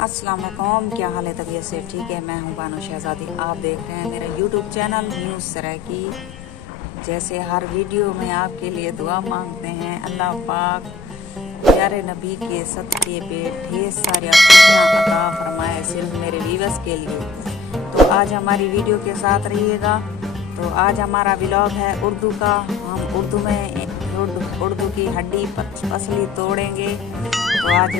अस्सलाम वालेकुम, क्या हाल है? तबीयत से ठीक है? मैं हूं बानो शहजादी। आप देख रहे हैं मेरा यूट्यूब चैनल न्यूज़ सराकी। जैसे हर वीडियो में आपके लिए दुआ मांगते हैं, अल्लाह पाक प्यारे नबी के सदके पे ढेर सारी खुशियाँ अता फरमाए सिर्फ मेरे व्यूअर्स के लिए। तो आज हमारी वीडियो के साथ रहिएगा। तो आज हमारा व्लॉग है उर्दू का। हम उर्दू की हड्डी पसली तोड़ेंगे। तो आज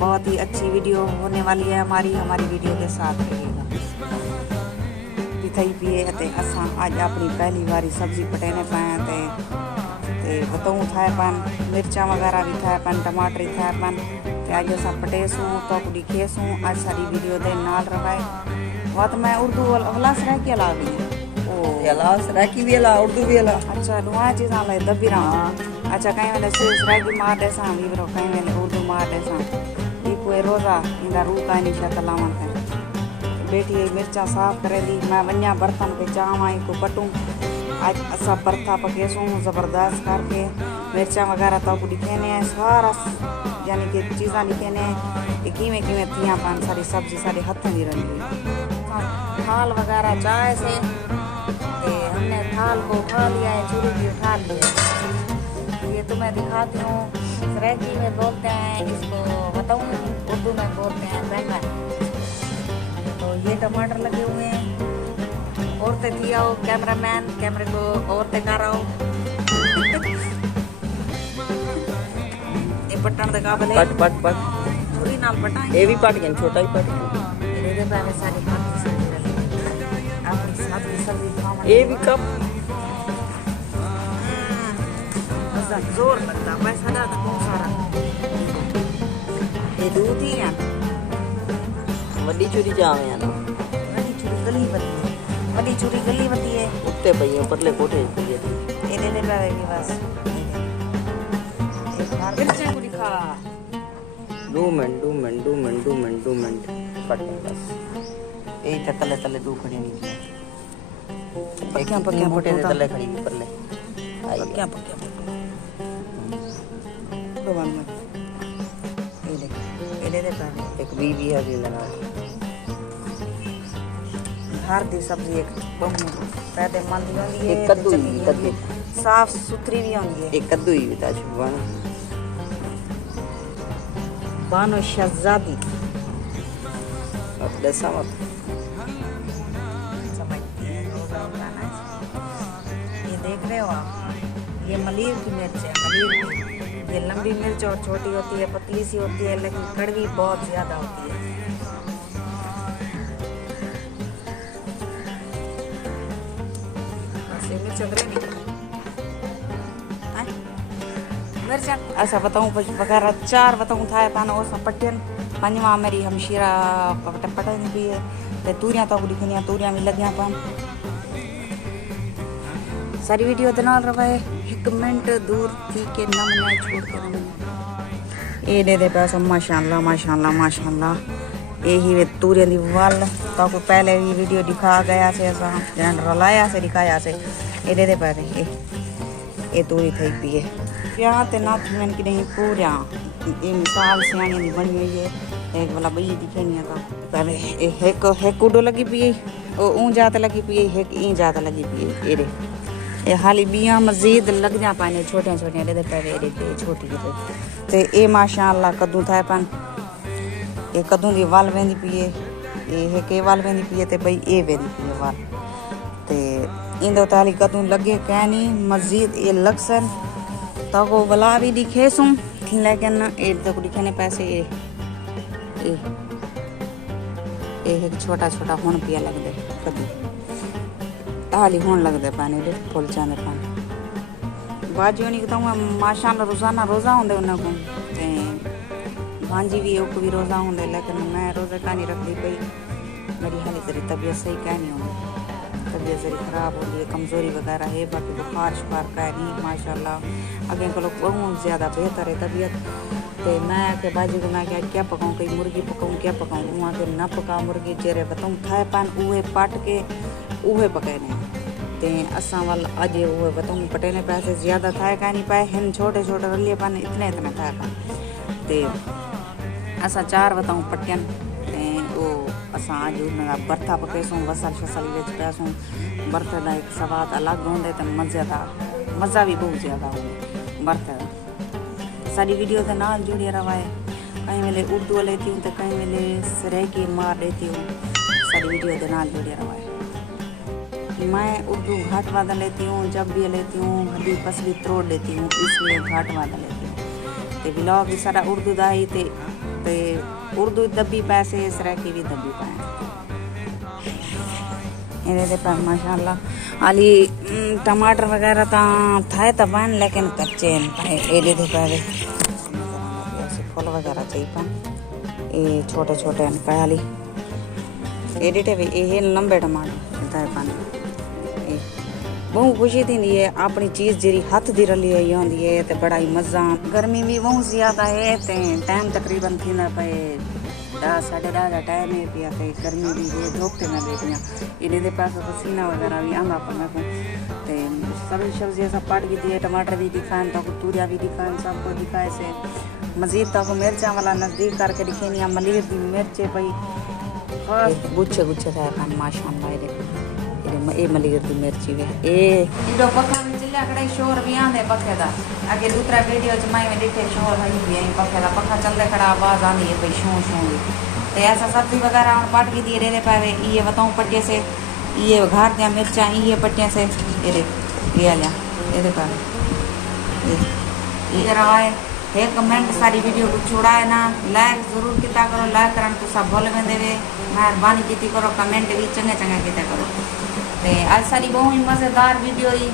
बहुत ही अच्छी वीडियो होने वाली है हमारी वीडियो के साथ रहिएगा। पिथई पिए ते असां आज अपनी पहली बारी सब्जी पटेने पाए ते बताऊँ थाए पन मिर्चा वगैरह भी थाए पन टमाटर थाए पन ते आज असां पटेसूँ तो कुछ खेसूँ। आज सारी वीडियो दे नाल रवाए वत मैं उर्दू वाला सराय के अला भी सराकी भी अला उर्दू भी अला। अच्छा लुआ चीज़ा ले दबी रहा। अच्छा कहीं वाले सराकी मार दे सा भी कहीं वाले उर्दू मार दे सा ये कोई रोज़ा इंदा रू का निशा तलावन है। बेटी मिर्चा साफ करे दी मैं वन्या बर्तन पे चावा को पटूँ। आज असा बर्ता पकेसूँ ज़बरदस्त करके मिर्चा वगैरह तो कुछ लिखेने हैं सारा यानी कि चीज़ा लिखेने कि किमें थियाँ पान सारी सब्जी सारे हथों की रही थाल वगैरह चाय से हमने थाल को उठा लिया है, चूड़ी भी उठा लिया। ये तो मैं दिखाती हूँ। सराकी में बोलते हैं इसको, बताऊँ उर्दू में बोलते हैं बैंगन। तो ये टमाटर लगे हुए हैं। औरतें थी आओ कैमरामैन कैमरे को औरतें कर रहा हो ये पट्टन दे काबल है पट पूरी नाल पटा ये भी पट गया छोटा ही पट गया। मेरे पहले सारी खाती सब्जी अपनी साथ की सब्जी खावा ये भी कप जोर लगता पैसा डाल बहुत सारा। ये दूध ही है वड्डी चूरी जावे ना बड़ी चूरी गली बती है उत्ते पई परले कोठे पई है ये दे पावे भी बस एक बार मिर्चा पूरी खा 2 मिनट पट बस ए तले दू खड़ी नहीं पक्कियां मोटे दे तले खड़ी परले पक्कियां तो बन में ये दे पावे एक बीवी है भी लगा हर दी सब्जी एक बहु पैदे मंदी होंदी है एक कद्दू साफ सुथरी भी होंदी है। एक कद्दू ही बता छुबा बानो शहजादी अब दसा मत समझती है रोज़ा बनाना है। ये देख रहे हो आप, ये मलीर की मिर्च है। मलीर की ये लंबी मिर्च और छोटी होती है, पतली सी होती है, लेकिन कड़वी बहुत ज़्यादा होती है। बस ये मिर्च अदरक मिर्च ऐसा बताऊँ वगैरह 4 बताऊँ था पाना और सब पट्टियन पंजवा मेरी हमशीरा पटन भी है ते तूरियाँ तो लिखनिया तूरियाँ भी लगियां पान सारी वीडियो दनाल रवाए 1 मिनट दूर थी के ना मना छोड़ के ये दे पैसा माशाल्लाह यही वे तूरियाँ दी वाल तो को पहले भी वीडियो दिखा गया से ऐसा जनरल रलाया से दिखाया से ये दे पैसे ये तूरी थी पिए यहाँ ते ना थी कि नहीं पूरा ये मिसाल सियानी दी बनी हुई है। एक वाला बई दिखे नहीं था पहले एक उडो लगी पी ऊँ जाते लगी पी एक ई जाते लगी पी ये हाली बियाँ मजीद लग जा पाने छोटे ले पहले छोटी ते ये माशाअल्लाह कद्दू था पन ये कद्दू दी वाल वेंदी पिए ये के वाल वेंदी पिए ते बई ये वेंदी पिए वाल ते इंदो ताली कद्दू लगे कहनी मजीद ये लगसन तो को बला भी दिखे सूँ लेकिन ये तो दिखे पैसे एक छोटा हुन पिया लगते कद्दू ताली हुन लगते पानी दे फुल चांदे पानी बाजी होनी कहता हूँ माशाल्लाह रोज़ाना रोज़ा होंगे उन्होंने को भांजी भी उक भी रोज़ा होंगे लेकिन मैं रोज़ा का नहीं रखती पई मेरी हाली तेरी तबीयत सही क्या नहीं होगी तबीयत जरी ख़राब हो रही है कमज़ोरी वगैरह है बाकी बुखार शुखार का नहीं माशाल्लाह अगे को लोग बहुत ज़्यादा बेहतर है तबीयत। तो मैं के बाजी को मैं क्या पकाऊँ कहीं मुर्गी पकाऊँ क्या पकाऊँ वहाँ के न पका मुर्गी चेहरे बताऊँ थाए पान उहे पाट के उहे पकाने ते असा वाल अजे उहे बताऊँ पटेने पैसे ज़्यादा थाए का नहीं पाए हिन छोटे रलिए पान इतने थाए पान ते असा 4 बताऊं पट्टियन वो असा आज उन बर्था पकेसूं बसल शसल विच पैसूं बर्थे का एक स्वाद अलग होंदे ते मज़ा भी बहुत ज़्यादा होंदे बर्थे का। सारी वीडियो के नाल जुड़े रवाए, कहीं वेले उर्दू लेती हूँ तो कहीं वेले सरेकी मार देती हूँ। सारी वीडियो के नाल जुड़े रवाए। मैं उर्दू घाट वादा लेती हूँ, जब भी लेती हूँ हड्डी पसली तोड़ देती हूँ, इसलिए घाट वादा लेती हूँ। ते ब्लॉग सारा उर्दू दा ही ते उर्दू दबी पैसे सरेकी भी दबी पाए इन्हें पर माशाल्लाह आली टमाटर वगैरह तो थे तो बन लेकिन कच्चे एडे दे पे फूल वगैरह चाहिए पान ये छोटे छोटे कयाली एडिटे भी ये लंबे टमाटर थे पान बहुत खुशी थी है अपनी चीज़ जी हथ की रली हुई होंगी है तो बड़ा ही मज़ा। गर्मी भी बहुत ज़्यादा है तो टाइम तकरीबन थी पे 10-10:30 का टाइम है पिया तो गर्मी भी है धोखते में बैठियाँ इन्हें पास पसीना वगैरह भी आंदा पर मैं तो सभी सब्जियाँ सब पट गई है, टमाटर भी दिखाएं तो तूरिया भी दिखाएं सबको दिखाए से मज़ीद तक मिर्चा वाला नज़दीक करके दिखेनी मलिर की मिर्चे पई गुच्छे गुच्छे थे पान माशाल्लाह ये मलिर की मिर्ची भी ये पक्का में चिल्ला कड़े शोर भी आंदे पखे का अगे दूसरा वीडियो च मैं डिठे शोर नहीं भी आई पखे का पखा चलते खड़ा आवाज़ आनी है भाई शों शों तो ऐसा सब्जी वगैरह हम पट की दिए रेले पावे ये बताऊँ पट्टे से ये घाट दिया मिर्चा ये पट्टियाँ से ये लिया ये पावे ये रवाए है कमेंट सारी वीडियो को छुड़ाए ना लाइक जरूर किया करो, लाइक करन तो सब भूल में देवे मेहरबानी की करो, कमेंट भी चंगे चंगे किया करो। तो आज सारी बहुत ही मज़ेदार वीडियो ही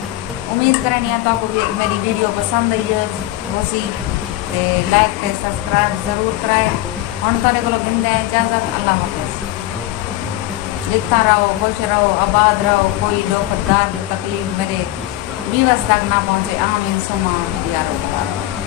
उम्मीद करें आपको मेरी वीडियो पसंद आई होसी तो लाइक ते सब्सक्राइब जरूर कराए। हम थोड़े को गिनते इजाज़त, अल्लाह हाफ़िज़। लिखता रहो, खुश रहो, आबाद रहो, कोई दुख दर्द तकलीफ मेरे व्यूअर्स तक ना पहुँचे। आमीन सुमा या रब्बल आलमीन।